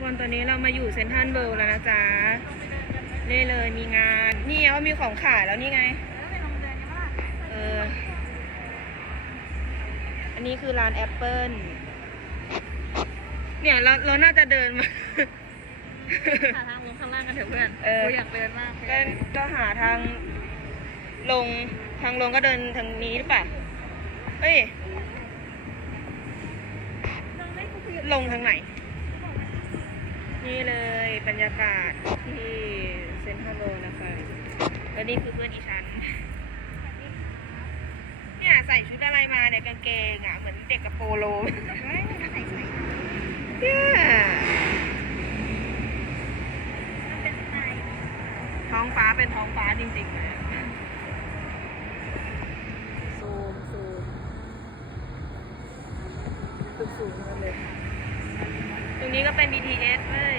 คนตอนนี้เรามาอยู่เซนทรัลเวิลด์แล้วนะจ๊ะนี่เลยมีงาน นี่เขามีของขายแล้วนี่ไง เออ อันนี้คือร้านแอปเปิลเนี่ยเราเราน่าจะเดินมาหาทางลงข้างล่างกันเถอะเพื่อนเออกูอยากเดินมากก็ก็หาทางลงทางลงก็เดินทางนี้หรือเปล่าเอ้ยลงทางไหน นี่เลยบรรยากาศที่เซ็นทรัลโลนะคะแล้วนี่คือเพื่อนอีฉันเนี่ยใส่ชุดอะไรมาเนี่ยกางเกงอะเหมือนเด็กกับโปโลเนี่ยท้องฟ้าเป็นท้องฟ้าจริงๆเลยซูมซูมตึกสูงนั่นเลย ตรงนี้ก็เป็น BTS เลย